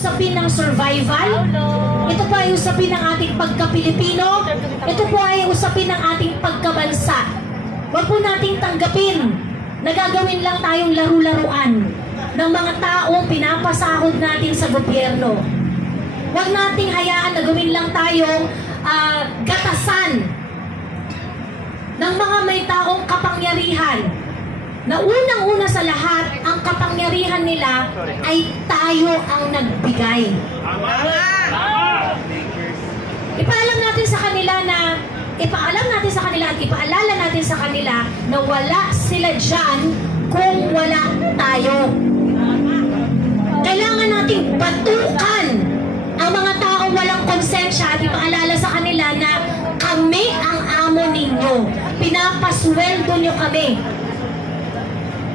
usapin ng survival. Ito po ay usapin ng ating pagka-Pilipino. Ito po ay usapin ng ating pagkabansa. Huwag po nating tanggapin na gagawin lang tayong laro-laruan ng mga taong pinapasahod natin sa gobyerno. Huwag nating hayaan na gawin lang tayong gatasan ng mga may taong kapangyarihan na unang-una sa lahat, ang kapangyarihan nila ay tayo ang nagbigay. Ipaalam natin sa kanila at ipaalala natin sa kanila na wala sila dyan kung wala tayo. Kailangan nating batukan ang mga taong walang konsensya at ipaalala sa kanila na kami ang amo ninyo. Pinapasweldo nyo kami.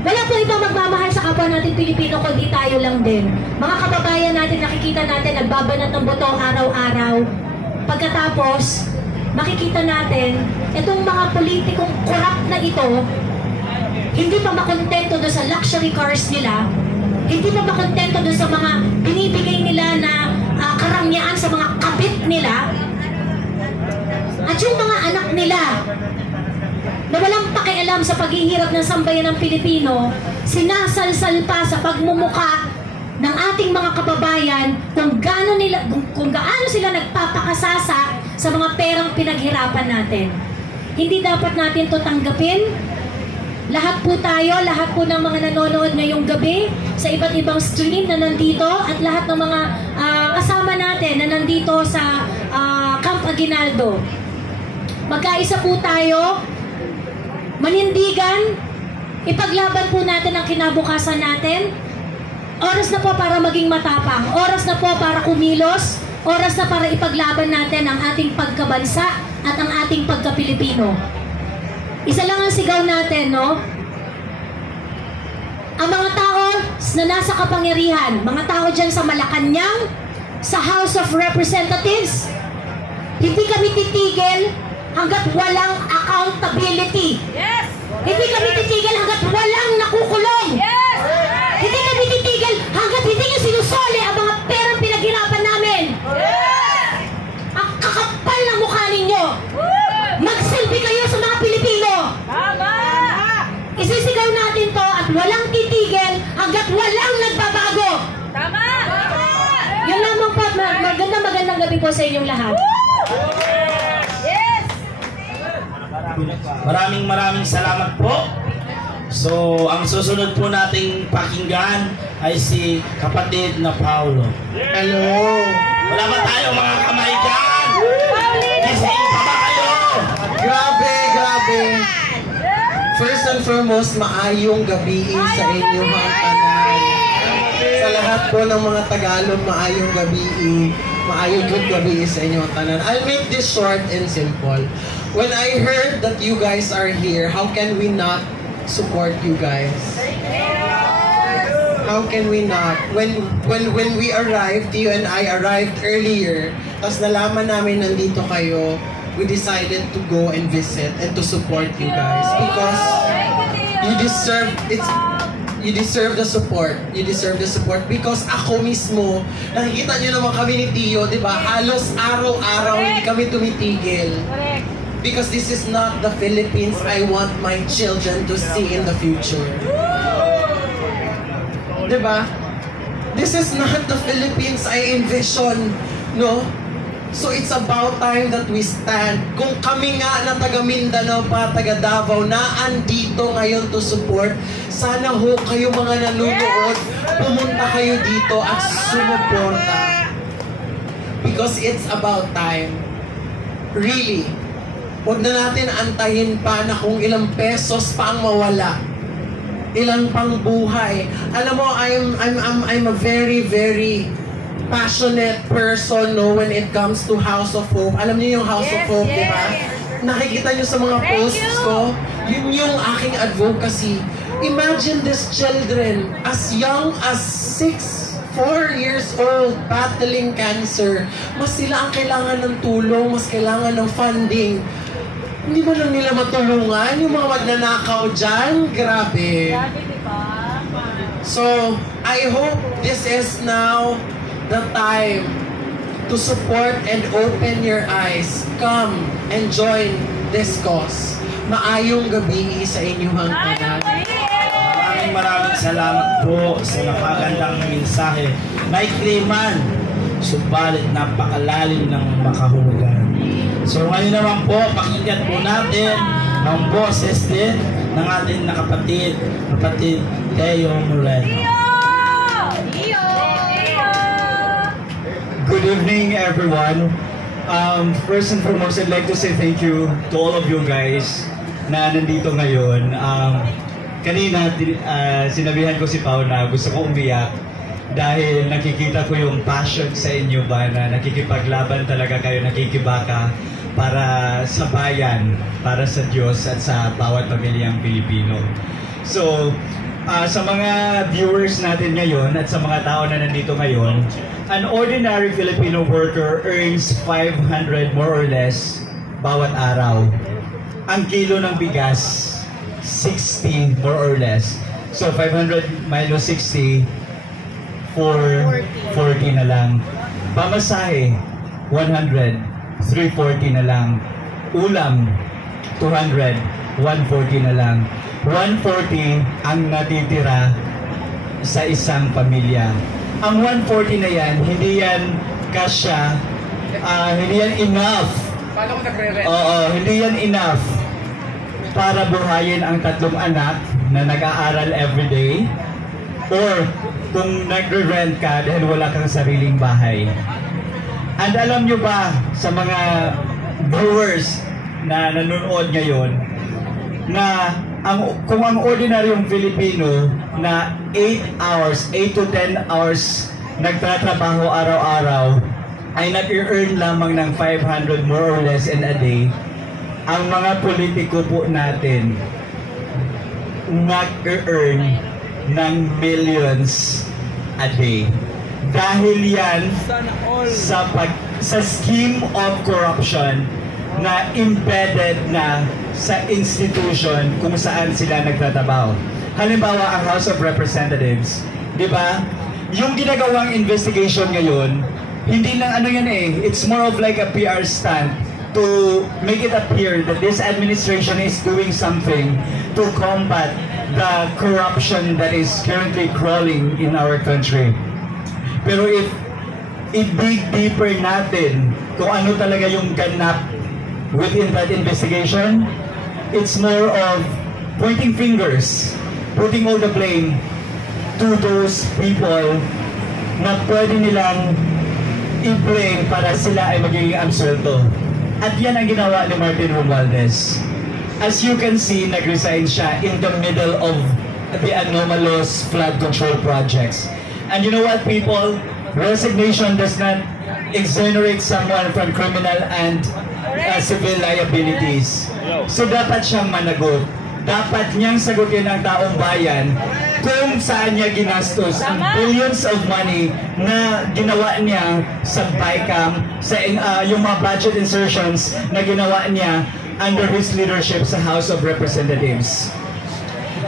Wala po ito magmamahal sa kapwa natin Pilipino, kundi tayo lang din. Mga kababayan natin, nakikita natin, nagbabanat ng buto araw-araw. Pagkatapos, makikita natin, itong mga politikong corrupt na ito, hindi pa makontento doon sa luxury cars nila, hindi pa makontento doon sa mga binibigay nila na karangyaan sa mga kabit nila, at yung mga anak nila, na walang pakialam sa paghihirap ng sambayan ng Pilipino, sinasalsal pa sa pagmumuka ng ating mga kababayan kung gaano sila nagpapakasasa sa mga perang pinaghirapan natin. Hindi dapat natin to tanggapin. Lahat po tayo, lahat po ng mga nanonood ngayong gabi sa iba't ibang stream na nandito at lahat ng mga kasama natin na nandito sa Camp Aguinaldo. Magkaisa po tayo, manindigan, ipaglaban po natin ang kinabukasan natin. Oras na po para maging matapang, oras na po para kumilos, oras na para ipaglaban natin ang ating pagkabansa at ang ating pagka-Pilipino. Isa lang ang sigaw natin, no? Ang mga tao na nasa kapangyarihan, mga tao dyan sa Malacanang, sa House of Representatives, hindi kami titigil hanggat walang accountability. Yes! Hindi kami titigil hanggat walang nakukulong. Yes! Hindi kami titigil hanggat hindi nyo sinusoli ang mga perang pinaghirapan namin. Yes! Ang kakapal ng mukha ninyo. Magsilbi kayo sa mga Pilipino. Tama! Isisigaw natin to at walang titigil hanggat walang nagbabago. Tama! Yun lamang po. Magandang gabi po sa inyong lahat. Yes! Maraming salamat po. So, ang susunod po nating pakinggan ay si kapatid na Paulo. Hello! Wala ba tayo mga kamay dyan? Gising pa ba kayo? Grabe, grabe! First and foremost, maayong gabi sa inyong mga tanan. Sa lahat po ng mga Tagalog, maayong gabi. Maayong good gabi sa inyong tanan. I'll make this short and simple. When I heard that you guys are here, how can we not support you guys? How can we not? When we arrived, you and I arrived earlier, tapos nalaman namin nandito kayo, we decided to go and visit and to support you guys because you deserve the support. You deserve the support because ako mismo, nakikita nyo naman kami ni Tio, di ba? Halos araw-araw hindi kami tumitigil. Because this is not the Philippines I want my children to see in the future. Diba? This is not the Philippines I envision, no? So it's about time that we stand. Kung kami nga na taga Mindanao pa, taga Davao, na andito ngayon to support, sana ho kayo mga nanonood, pumunta kayo dito at sumuporta. Because it's about time. Really. Huwag na natin antayin pa na kung ilang pesos pa ang mawala. Ilang pang buhay. Alam mo, I'm a very, very passionate person, no, when it comes to House of Hope. Alam niyo yung House of Hope, di ba? Nakikita niyo sa mga posts ko, yun yung aking advocacy. Imagine these children, as young as 4 years old, battling cancer. Mas sila ang kailangan ng tulong, mas kailangan ng funding. Hindi mo lang nila matulungan, yung mga magnanakaw dyan, grabe. So, I hope this is now the time to support and open your eyes. Come and join this cause. Maayong gabi sa inyong tanan. Maraming salamat po sa napagandang mensahe. Maikli man, subalit napakalalim ng makahulugan. So ngayon naman po, pakinggan po natin ang boses din ng ating kapatid Teo Moreno. Good evening, everyone. First and foremost, I'd like to say thank you to all of you guys na nandito ngayon. Kanina, sinabihan ko si Pao na gusto ko umiyak dahil nakikita ko yung passion sa inyo ba na nakikipaglaban talaga kayo, nakikibaka para sa bayan, para sa Diyos at sa bawat pamilyang Pilipino. So, sa mga viewers natin ngayon at sa mga tao na nandito ngayon, an ordinary Filipino worker earns 500 more or less bawat araw. Ang kilo ng bigas, 60 more or less. So 500 minus 60, 440 na lang. Pamasahe, 100, 340 na lang. Ulam, 200, 140 na lang. 140 ang natitira sa isang pamilya. Ang 140 na yan, hindi yan kasya, hindi yan enough. Paano ko nagre-rent? Oo, hindi yan enough para buhayin ang 3 anak na nag-aaral everyday or kung nagre-rent ka dahil wala kang sariling bahay. And alam nyo ba sa mga viewers na nanonood ngayon na kung ang ordinaryong Filipino na 8 to 10 hours nagtatrabaho araw-araw ay nag-earn lamang ng 500 more or less in a day, ang mga politiko po natin nag-earn ng millions a day. Dahil yan sa scheme of corruption na embedded na sa institution kung saan sila nagtatrabaho. Halimbawa, ang House of Representatives, di ba? Yung ginagawang investigation ngayon, hindi lang ano yan it's more of like a PR stunt to make it appear that this administration is doing something to combat the corruption that is currently crawling in our country. Pero if i-dig deeper natin kung ano talaga yung ganap within that investigation, it's more of pointing fingers, putting all the blame to those people na pwede nilang i-blame para sila ay magiging absuelto. At yan ang ginawa ni Martin Romualdez. As you can see, nag-resign siya in the middle of the anomalous flood control projects. And you know what, people? Resignation does not exonerate someone from criminal and civil liabilities. So dapat siyang managot. Dapat niyang sagutin ang taong bayan kung saan niya ginastos ang billions of money na ginawa niya sa BICAM, sa yung mga budget insertions na ginawa niya under his leadership sa House of Representatives.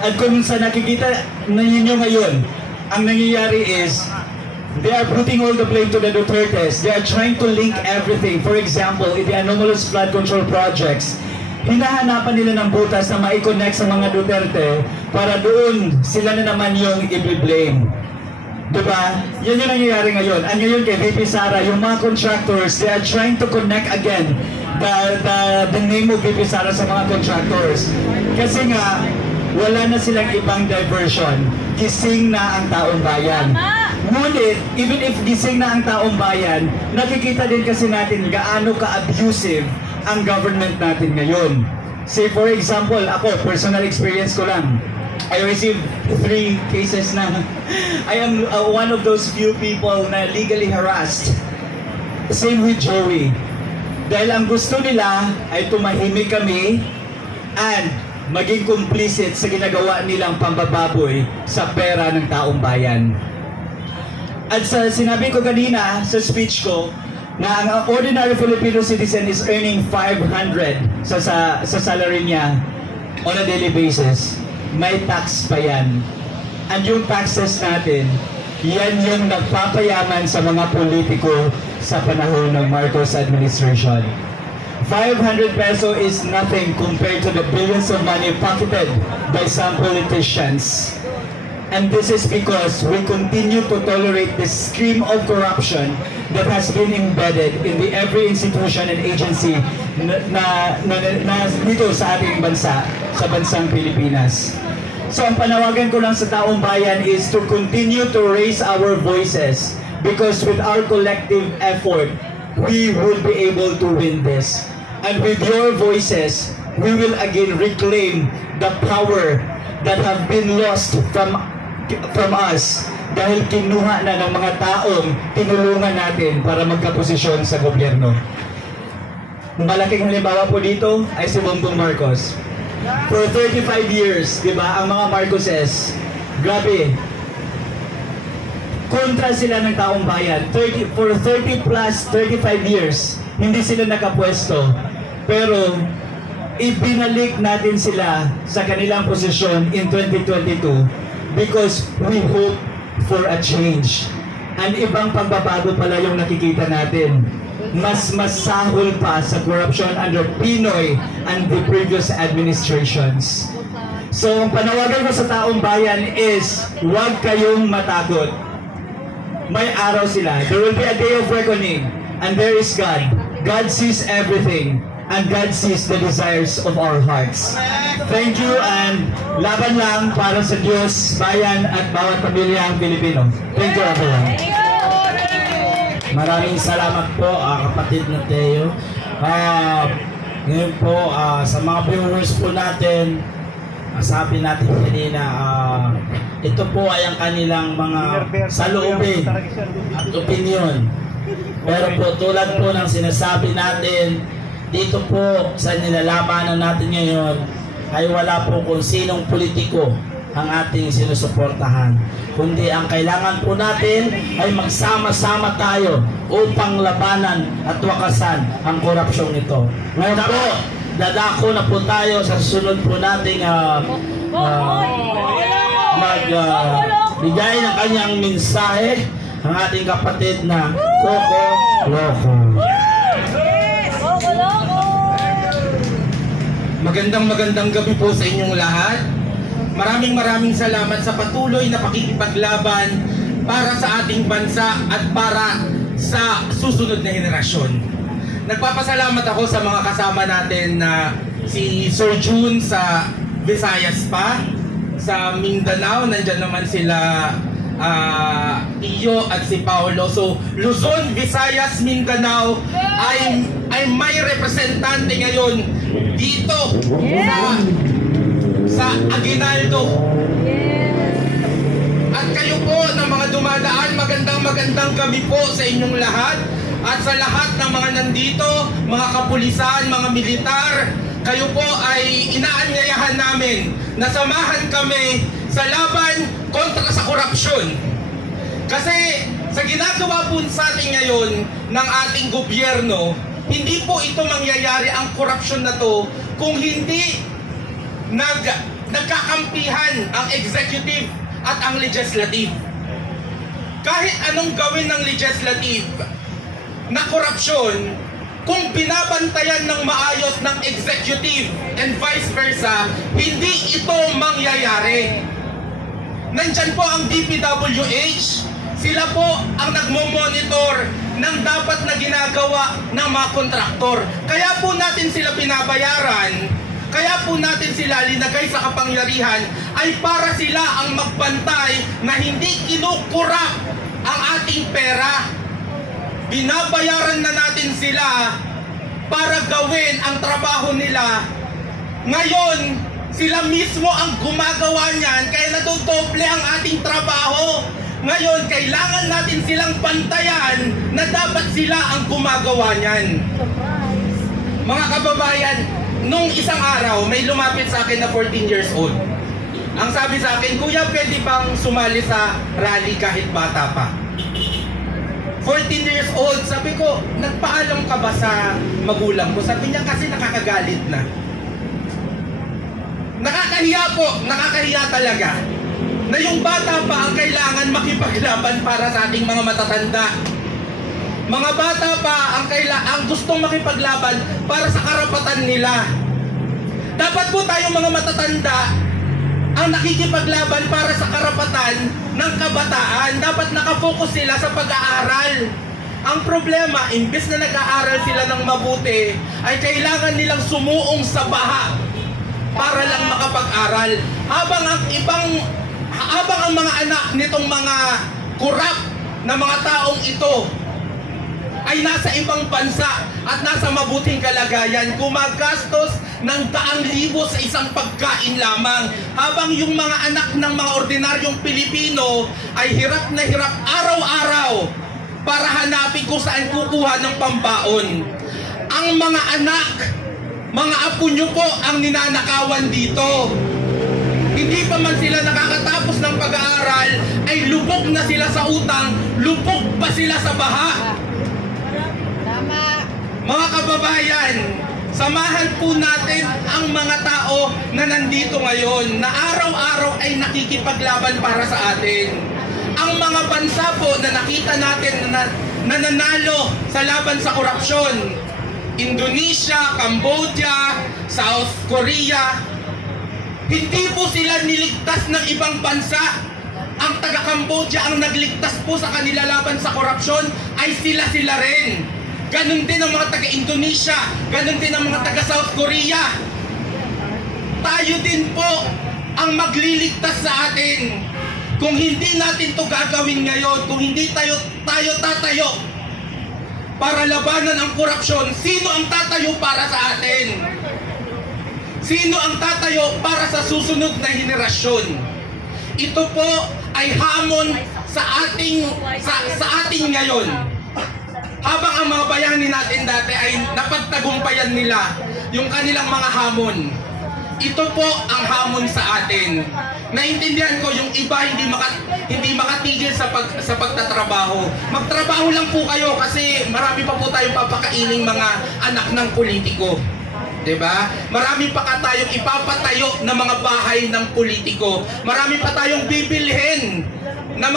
At kung sa nakikita ninyo ngayon, ang nangyayari is they are putting all the blame to the Dutertes. They are trying to link everything. For example, in the anomalous flood control projects, hinahanapan nila ng butas na ma-connect sa mga Duterte para doon sila na naman yung i-blame. Diba? Yan yung nangyayari ngayon. And ngayon kay VP Sara, yung mga contractors, they are trying to connect again the name of VP Sara sa mga contractors. Kasi nga, wala na silang ibang diversion. Gising na ang taong bayan. Ngunit, even if gising na ang taong bayan, nakikita din kasi natin gaano ka-abusive ang government natin ngayon. Say for example, ako, personal experience ko lang. I received 3 cases na I am one of those few people na legally harassed. Same with Joey. Dahil ang gusto nila ay tumahimik kami and maging complicit sa ginagawa nilang pambababoy sa pera ng taong bayan. At sa sinabi ko kanina sa speech ko, na ang ordinary Filipino citizen is earning 500 sa salary niya on a daily basis, may tax pa yan. And yung taxes natin, yan yung nagpapayaman sa mga politiko sa panahon ng Marcos administration. 500 peso is nothing compared to the billions of money pocketed by some politicians. And this is because we continue to tolerate the stream of corruption that has been embedded in every institution and agency na dito sa ating bansa, sa bansang Pilipinas. So ang panawagan ko lang sa taong bayan is to continue to raise our voices, because with our collective effort, we will be able to win this. And with your voices, we will again reclaim the power that have been lost from us dahil kinuha na ng mga taong tinulungan natin para magkaposisyon sa gobyerno. Malaking halimbawa po dito ay si Bongbong Marcos. For 35 years, di ba, ang mga Marcoses, grabe, kontra sila ng taong bayan. For 30 plus 35 years, hindi sila nakapwesto. Pero ibinalik natin sila sa kanilang posisyon in 2022 because we hope for a change. And ibang pagbabago pala yung nakikita natin. Mas masahol pa sa corruption under Pinoy and the previous administrations. So ang panawagan ko sa taong bayan is, huwag kayong matakot. May araw sila. There will be a day of reckoning. And there is God. God sees everything. And God sees the desires of our hearts. Thank you, and laban lang para sa Diyos, bayan at bawat pamilyang Pilipino. Thank you, everyone. Maraming salamat po, kapatid na Teo. Ngayon po, sa mga viewers po natin, sabi natin kanina, ito po ay ang kanilang mga saloobin at opinion. Pero po, tulad po ng sinasabi natin, dito po sa nilalabanan natin ngayon ay wala po kung sinong politiko ang ating sinusuportahan, kundi ang kailangan po natin ay magsama-sama tayo upang labanan at wakasan ang korupsyon nito. Ngayon po, dadako na po tayo sa susunod po nating magbigay ng kanyang mensahe, ang ating kapatid na Coco Loco. Magandang gabi po sa inyong lahat. Maraming salamat sa patuloy na pakikipaglaban para sa ating bansa at para sa susunod na henerasyon. Nagpapasalamat ako sa mga kasama natin na si Sir June sa Visayas pa, sa Mindanao, nandyan naman sila Iyo at si Paolo. So Luzon, Visayas, Mindanao ay may representante ngayon dito sa Aguinaldo. At kayo po na mga dumadaan, magandang gabi po sa inyong lahat. At sa lahat ng mga nandito, mga kapulisan, mga militar, kayo po ay inaanyayahan namin na samahan kami sa laban kontra sa korupsyon. Kasi sa ginagawa po sa atin ngayon ng ating gobyerno, hindi po ito mangyayari ang korupsyon na to kung hindi nagkakampihan ang executive at ang legislative. Kahit anong gawin ng legislative na korupsyon, kung binabantayan ng maayos ng executive and vice versa, hindi ito mangyayari. Nandyan po ang DPWH, sila po ang nagmo-monitor ng dapat na ginagawa ng mga kontraktor. Kaya po natin sila binabayaran, kaya po natin sila linagay sa kapangyarihan ay para sila ang magbantay na hindi kinukurap ang ating pera. Binabayaran na natin sila para gawin ang trabaho nila. Ngayon, sila mismo ang gumagawa niyan, kaya nadodoble ang ating trabaho. Ngayon, kailangan natin silang bantayan na dapat sila ang gumagawa niyan. Mga kababayan, nung isang araw, may lumapit sa akin na 14 years old. Ang sabi sa akin, "Kuya, pwede bang sumali sa rally kahit bata pa?" 14 years old, sabi ko, "Nagpaalam ka ba sa magulang mo?" Sabi niya, "Kasi nakakagalit na." Nakakahiya po, nakakahiya talaga. na yung bata pa ang kailangan makipaglaban para sa ating mga matatanda. Mga bata pa ang gustong makipaglaban para sa karapatan nila. Dapat po tayong mga matatanda ang nakikipaglaban para sa karapatan ng kabataan. Dapat nakafocus sila sa pag-aaral. Ang problema, imbes na nag-aaral sila ng mabuti, ay kailangan nilang sumuong sa baha para lang makapag-aral. Habang ang mga anak nitong mga kurap na mga taong ito ay nasa ibang bansa at nasa mabuting kalagayan, gumagastos ng daang libo sa isang pagkain lamang, habang yung mga anak ng mga ordinaryong Pilipino ay hirap na hirap araw-araw para hanapin kung saan kukuha ng pambaon. Ang mga anak, mga apo nyo po ang ninanakawan dito. Hindi pa man sila nakakatapos ng pag-aaral, ay lubog na sila sa utang, lubog pa sila sa baha. Mga kababayan, samahan po natin ang mga tao na nandito ngayon, na araw-araw ay nakikipaglaban para sa atin. Ang mga bansa po na nakita natin na nananalo sa laban sa korupsyon, Indonesia, Cambodia, South Korea, hindi po sila niligtas ng ibang bansa. Ang taga-Cambodia ang nagligtas po sa kanila laban sa korupsyon ay sila-sila rin. Ganon din ang mga taga-Indonesia, ganon din ang mga taga-South Korea. Tayo din po ang magliligtas sa atin. Kung hindi natin to gagawin ngayon, kung hindi tayo tatayo para labanan ang korupsyon, sino ang tatayo para sa atin? Sino ang tatayo para sa susunod na henerasyon? Ito po ay hamon sa ating ngayon. Habang ang mga bayani natin dati ay napagtagumpayan nila yung kanilang mga hamon, ito po ang hamon sa atin. Naintindihan ko yung iba hindi makatigil sa pagtatrabaho. Magtrabaho lang po kayo kasi marami pa po tayong papakaining mga anak ng politiko. 'Di ba? Marami pa tayong ipapatayo na mga bahay ng politiko. Marami pa tayong bibilhin na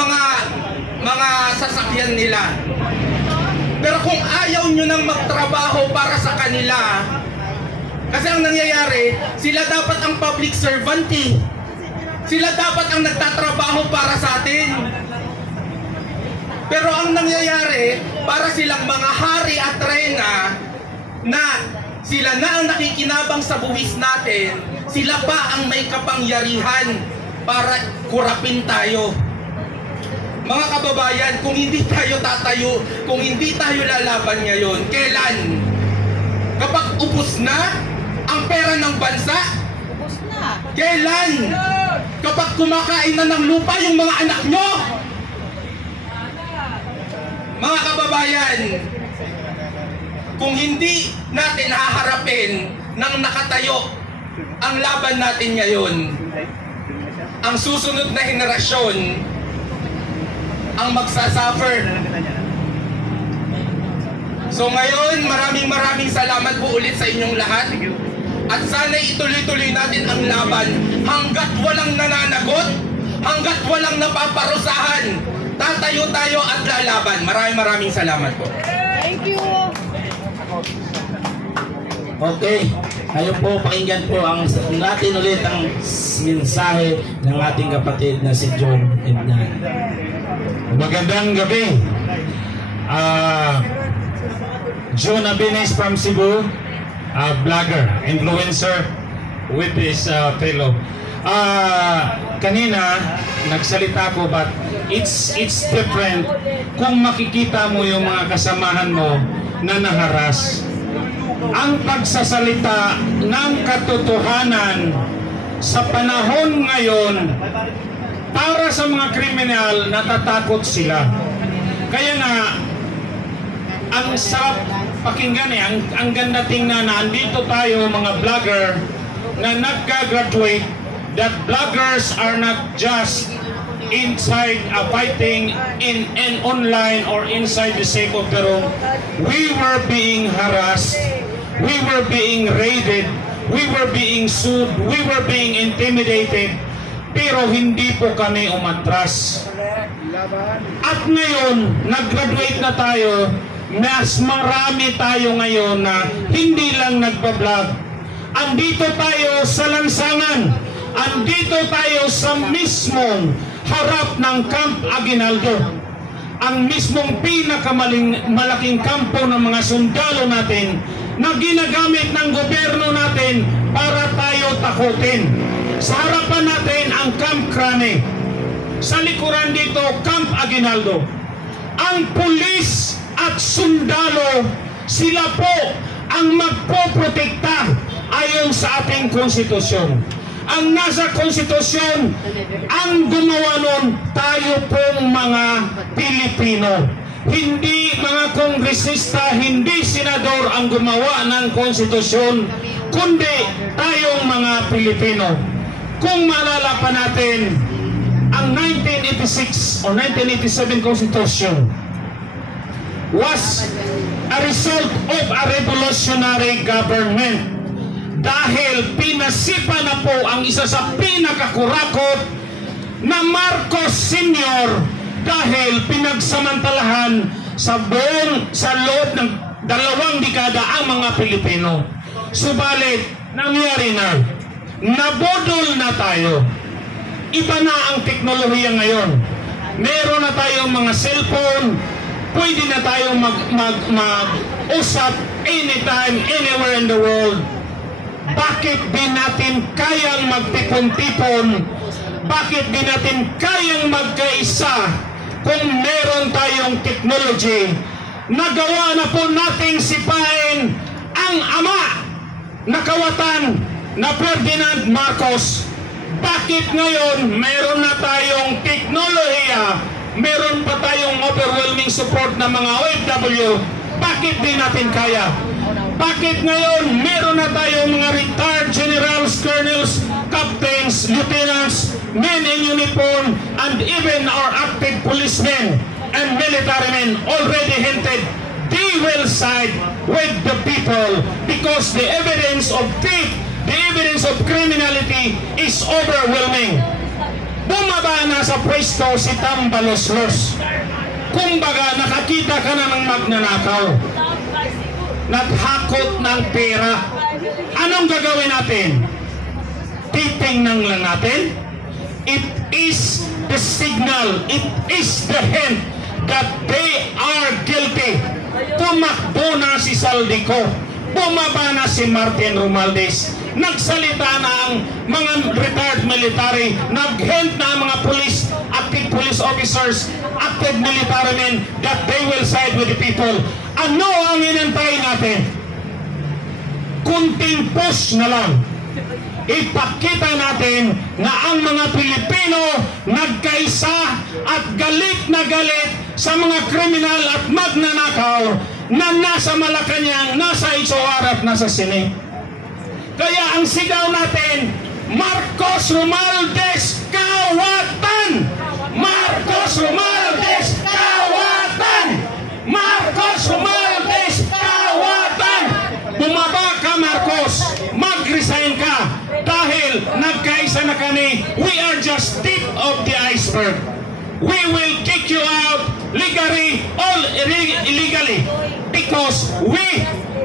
mga sasakyan nila. Pero kung ayaw nyo nang magtrabaho para sa kanila, kasi ang nangyayari, sila dapat ang public servant eh. Sila dapat ang nagtatrabaho para sa atin. Pero ang nangyayari, para silang mga hari at reyna na sila na ang nakikinabang sa buwis natin, sila pa ang may kapangyarihan para kurapin tayo. Mga kababayan, kung hindi tayo tatayo, kung hindi tayo lalaban ngayon, kailan? Kapag ubos na ang pera ng bansa? Ubos na. Kailan? Kapag kumakain na ng lupa yung mga anak nyo? Mga kababayan, kung hindi natin haharapin ng nakatayo ang laban natin ngayon, ang susunod na henerasyon ang magsasuffer. So ngayon, maraming salamat po ulit sa inyong lahat. At sana ituloy-tuloy natin ang laban hanggat walang nananagot, hanggat walang napaparusahan. Tatayo tayo at lalaban. Maraming salamat po. Thank you. Okay, ngayon po pakinggan po natin ulit ang mensahe ng ating kapatid na si John Ednan. Magandang gabi. John Abines from Cebu, vlogger, influencer with his fellow. Kanina nagsalita ko, but it's different kung makikita mo yung mga kasamahan mo na naharas. Ang pagsasalita ng katotohanan sa panahon ngayon, para sa mga kriminal, natatakot sila. Kaya nga, ang sarap pakinggan ang ganda tingnan na andito tayo mga vlogger na nagka-graduate, that vloggers are not just inside fighting in online or inside the safe of the room. We were being harassed, we were being raided, we were being sued, we were being intimidated. pero hindi po kami umatras. At ngayon, nag-graduate na tayo, mas marami tayo ngayon na hindi lang nagbablog. Andito tayo sa lansangan, andito tayo sa mismong harap ng Camp Aguinaldo, ang mismong pinakamalaking kampo ng mga sundalo natin na ginagamit ng gobyerno natin para tayo takutin. Sa harapan natin ang Camp Crane, sa likuran dito Camp Aguinaldo. Ang pulis at sundalo, sila po ang magpoprotekta ayon sa ating konstitusyon. Ang nasa konstitusyon, ang gumawa nun, tayo pong mga Pilipino. Hindi mga kongresista, hindi senador ang gumawa ng konstitusyon, kundi tayong mga Pilipino. Kung maalala pa natin, ang 1986 o 1987 Constitution was a result of a revolutionary government. Dahil pinasipa na po ang isa sa pinakakurakot na Marcos Sr. dahil pinagsamantalahan sa loob ng 2 dekada ang mga Pilipino. Subalit, nangyari na. Nabudol na tayo. Iba na ang teknolohiya ngayon. Meron na tayong mga cellphone. Pwede na tayong mag-usap anytime, anywhere in the world. Bakit di natin kayang magtipon-tipon? Bakit di natin kayang magkaisa kung meron tayong technology? Nagawa na po nating sipain ang ama na kawatan na Ferdinand Marcos. Bakit ngayon meron na tayong teknolohiya, meron pa tayong overwhelming support ng mga OFW? Bakit di natin kaya? Bakit ngayon meron na tayong mga retired generals, colonels, captains, lieutenants, men in uniform, and even our active policemen and military men already hinted they will side with the people because the evidence of theft, the evidence of criminality is overwhelming. Bumaba na sa pwesto si Tambaloslos. Kumbaga, nakakita ka na ng magnanakaw. Naghakot ng pera. Anong gagawin natin? Titingnan lang natin? It is the signal, it is the hint that they are guilty. Tumakbo na si Saldico. Bumaba na si Martin Romualdez. Nagsalita na ang mga retired military. Nag-hint na ang mga police, active police officers, active military men that they will side with the people. Ano ang inantay natin? Kunting push na lang. Ipakita natin na ang mga Pilipino nagkaisa at galit na galit sa mga kriminal at magnanakaw na nasa Malacanang, nasa Izoar at nasa Sine. Kaya ang sigaw natin, Marcos Romualdez kawatan! Marcos Romualdez kawatan! Marcos Romualdez kawatan! Bumaba ka, Marcos! Mag-resign ka! Dahil nagkaisa na kami, we are just tip of the iceberg. We will kick you out legally, all illegally, because we,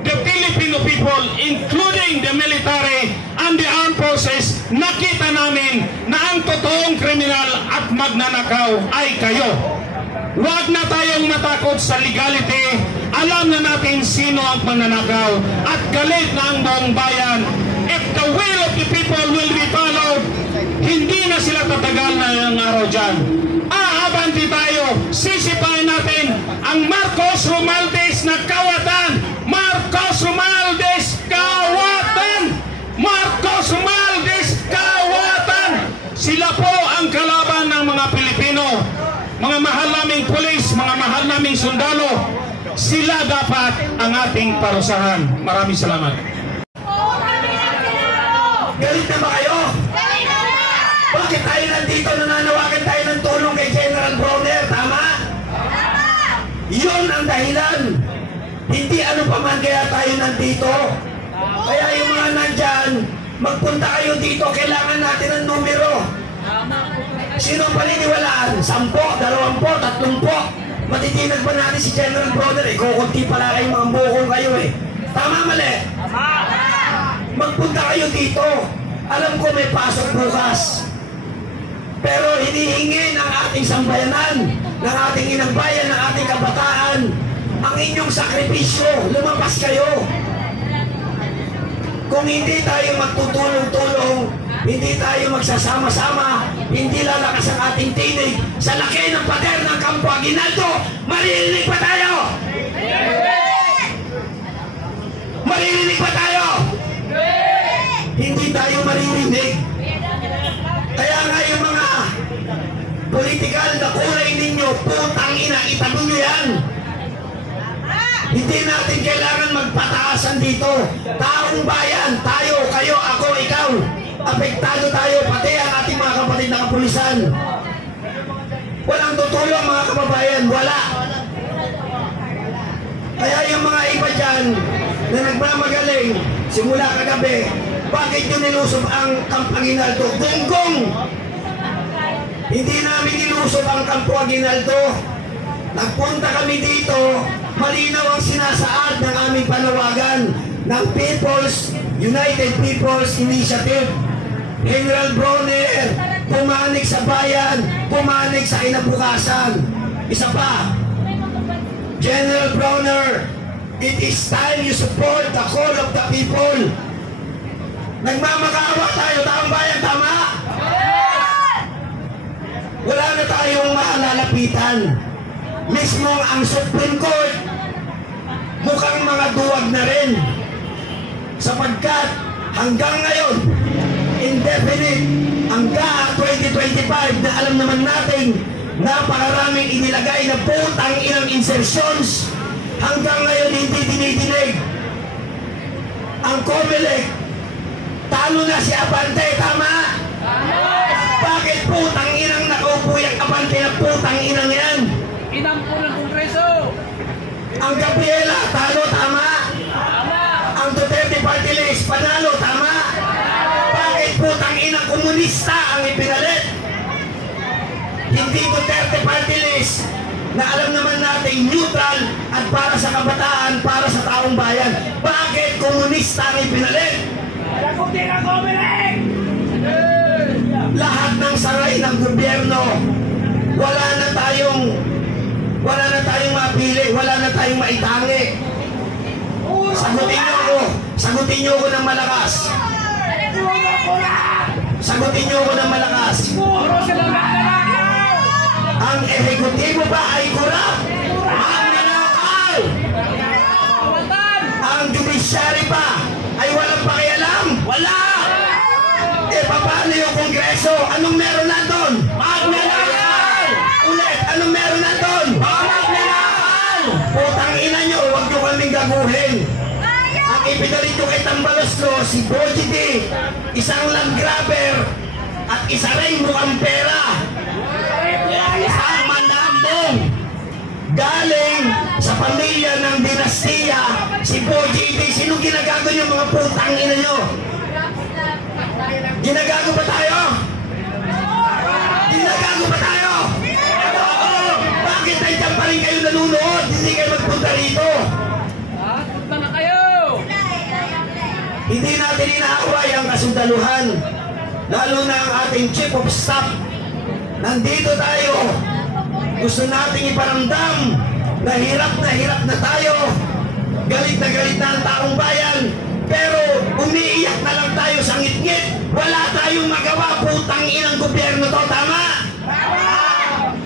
the Filipino people, including the military and the armed forces, nakita namin na ang totoong kriminal at magnanakaw ay kayo. Huwag na tayong matakot sa legality. Alam na natin sino ang magnanakaw at galit na ang buong bayan. If the will of the people will be followed, hindi na sila tatagal na ng araw dyan. Abanti tayo, sisipain natin ang Marcos Romualdez na kawatan. Marcos Romualdez kawatan! Marcos Romualdez kawatan! Sila po ang kalaban ng mga Pilipino. Mga mahal naming pulis, mga mahal naming sundalo, sila dapat ang ating parusahan. Maraming salamat. Galit na ba kayo? Bakit tayo nandito nananawagan tayo ng tulong kay General Bronner? Tama? Yun ang dahilan. Hindi ano pa man kaya tayo nandito. Kaya yung mga nandyan, magpunta kayo dito. Kailangan natin ng numero. Sino ang paniniwalaan? 10, 20, 30. Matitinag ba natin si General Bronner? Eh, kukunti pala kayong mga bukong kayo eh. Tama, mali? Magpunta kayo dito. Alam ko may pasok bukas. Pero hinihingi ng ating sambayanan, ng ating inang bayan, ng ating kabataan, ang inyong sakripisyo. Lumabas kayo. Kung hindi tayo magtutulong-tulong, hindi tayo magsasama-sama, hindi lalakas ang ating tinig sa laki ng pader ng Campo Aguinaldo, maririnig pa tayo! Maririnig pa tayo! Hindi tayo maririnig. Kaya nga yung mga political na kulay ninyo, putang ina, itabi nyo yan. Hindi natin kailangan magpataasan dito. Taong bayan, tayo, kayo, ako, ikaw. Apektado tayo, pati ang ating mga kapatid na kapulisan. Walang tutulong mga kababayan, wala. Kaya yung mga iba dyan na nagmamagaling simula kagabi, bakit nyo nilusob ang Campo Aguinaldo? Gonggong! Hindi namin nilusob ang Campo Aguinaldo. Nagpunta kami dito, malinaw ang sinasaad ng aming panawagan ng United People's Initiative. General Bronner, pumanig sa bayan, pumanig sa kinabukasan. Isa pa, General Bronner, it is time you support the call of the people. Nagmamakaawa tayo, taong bayan, tama? Wala na tayong maalalapitan. Mismong ang Supreme Court, mukhang mga duwag na rin. Sapagkat hanggang ngayon, indefinite, hanggang 2025 na alam naman natin, napakaraming inilagay na putang inang insertions, hanggang ngayon hindi dinidinig. Ang COMELEC, talo na si Abante, tama? Bakit putang inang nakaupo yung Abante na putang inang yan? Inampo ng Kongreso. Ang Gabriela, talo, tama? Ang Duterte Party List, panalo, tama? Bakit putang inang komunista ang ipinalit? Hindi Duterte Party List na alam naman natin neutral at para sa kabataan, para sa taong bayan. Bakit komunista ang ipinalit? Lahat ng saray ng gobyerno, wala na tayong mapili, wala na tayong maitangi. Sagutin niyo ako ng malakas. Sagutin niyo ako ng malakas. Ang ehekutibo ba ay kurap? Magnanakaw! Ang judiciary ba ay walang pakialam? Wala! E paano yung Kongreso? Anong meron na doon? Magnanakaw! Ulit, anong meron na doon? Magnanakaw! Putang ina nyo, huwag nyo kaming gaguhin. Ang ipinalit nyo kay Tambaloslo, si Boji D, isang land grabber at isa rin mukhang pera. Isang mandambong galing sa pamilya ng dinastiya, si Boji D. Sino ginagago yung mga putang ina nyo? Ginagago ba tayo? Ginagago ba tayo? Bakit nandiyan pa rin kayo nanunood? Hindi kayo magpunta rito. Punta na kayo. Hindi natin inaaway ang kasundaluhan, lalo na ang ating Chief of Staff. Nandito tayo. Gusto nating iparamdam na hirap na tayo. Galit na ang taong bayan. Pero umiiyak na lang tayo sa ngit-ngit. Wala tayong magawa, putang inang gobyerno to, tama?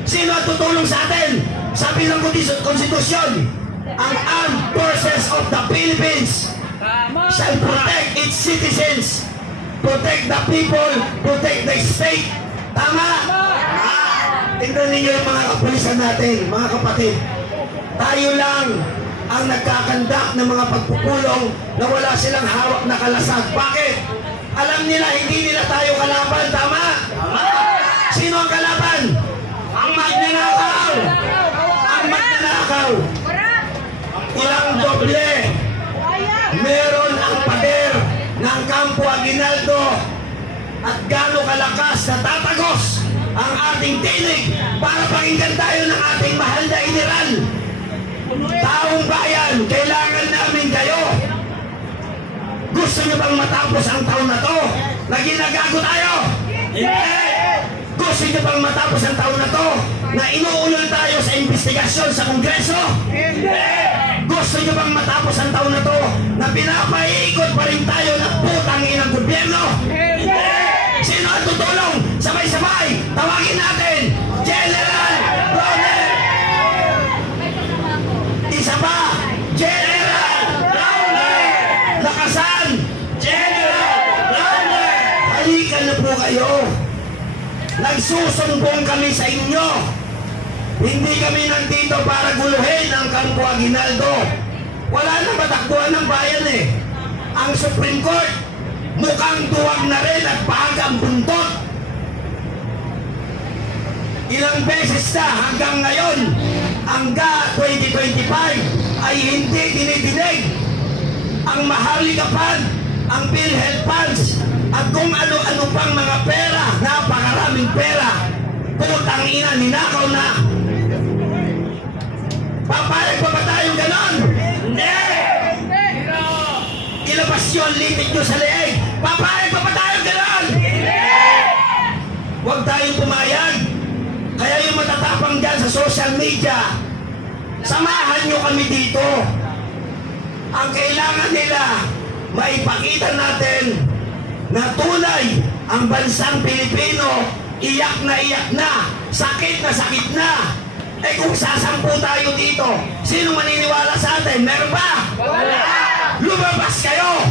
Sino ang tutulong sa atin? Sabi ng konstitusyon, ang Armed Forces of the Philippines shall protect its citizens, protect the people, protect the state. Tama? Tingnan ninyo yung mga kapulisan natin, mga kapatid. Tayo lang ang nagkakandak ng mga pagpupulong na wala silang hawak na kalasag. Bakit? Alam nila, hindi nila tayo kalaban. Tama? Sino ang kalaban? Ang magnanakaw! Ang magnanakaw! Ilang doble meron ang pader ng Campo Aguinaldo at gaano kalakas na tatagos ang ating tinig para pakinggan tayo ng ating mahal na general. Taong bayan, kailangan namin kayo. Gusto niyo bang matapos ang taon na to na ginagago tayo? Hindi! Gusto niyo bang matapos ang taon na to na inuulol tayo sa investigasyon sa Kongreso? Hindi! Gusto niyo bang matapos ang taon na to na pinapaikot pa rin tayo ng putang inang gobyerno? Hindi! Sino ang tutulong? Sabay-sabay! Tawagin natin! General Ronel! Isa pa! General Ronel! Lakasan! General Ronel! Halika na po kayo! Nagsusumbong kami sa inyo. Hindi kami nandito para guluhin ang Kampo Aguinaldo. Wala nang matakbuhan ng bayan eh. Ang Supreme Court, mukhang tuwag na rin at pahagang buntot. Ilang beses na hanggang ngayon, hanggang 2025, ay hindi dinidinig ang mahalikapan, ang PhilHealth funds, at kung ano-ano pang mga pera, napakaraming pera. Putang ina, ninakaw na. Papayag pa ba tayong ganon? Hindi! Ilabas yun, litit nyo sa leeg. Papayag pa ba tayong ganon? Hindi! Huwag tayong pumayag. Kaya yung matatapang dyan sa social media, samahan nyo kami dito. Ang kailangan nila, maipakita natin na tunay ang bansang Pilipino, iyak na, sakit na. Eh kung sasampu tayo dito, sino maniniwala sa atin? Meron ba? Wala! Lumabas kayo!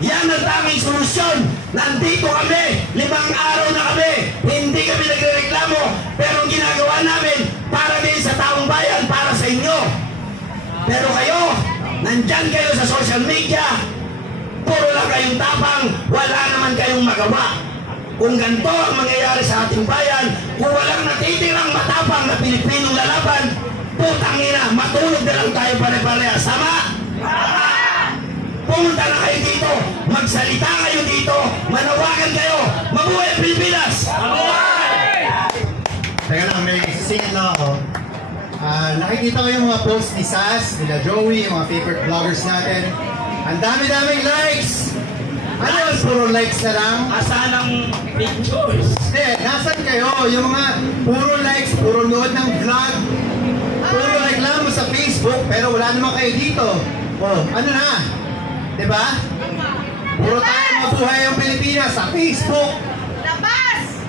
Yan ang tanging solusyon. Nandito kami, 5 araw na kami, hindi kami nagrereklamo, pero ang ginagawa namin para din sa taong bayan, para sa inyo. Pero kayo, nandyan kayo sa social media, puro lang kayong tapang, wala naman kayong magawa. Kung ganito ang mangyayari sa ating bayan, kung walang natitirang matapang na Pilipinong lalaban, putang ina, matulog na lang tayo pare-pareha. Sama? Pumunta na kayo dito, magsalita kayo dito, manawagan kayo, mabuhay ang Pilipinas! Mabuhay! Teka lang, may sisingit lang ako. Nakikita ko yung mga posts ni Sas, nila Joey, yung mga favorite vloggers natin. Ang dami-daming likes! Ano yun? Puro likes na lang? Asan ang pictures? Hindi, nasan kayo? Yung mga puro likes, puro nood ng vlog, puro reklamo sa Facebook, pero wala naman kayo dito. Oh, ano na? Diba? Puro tayo mabuhay ang Pilipinas sa Facebook.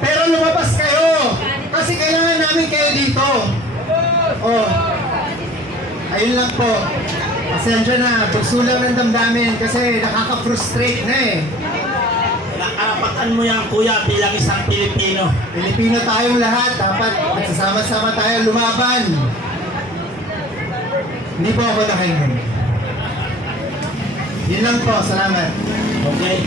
Pero lumabas kayo! Kasi kailangan namin kayo dito. Oh, ayun lang po. Pasensya na, bugso lang ng damdamin kasi nakaka-frustrate na eh. Nakarapatan mo yan, kuya, bilang isang Pilipino. Pilipino tayong lahat, dapat magsasama-sama tayo lumaban. Hindi po ako nakaingin. Yun lang po, salamat. Okay?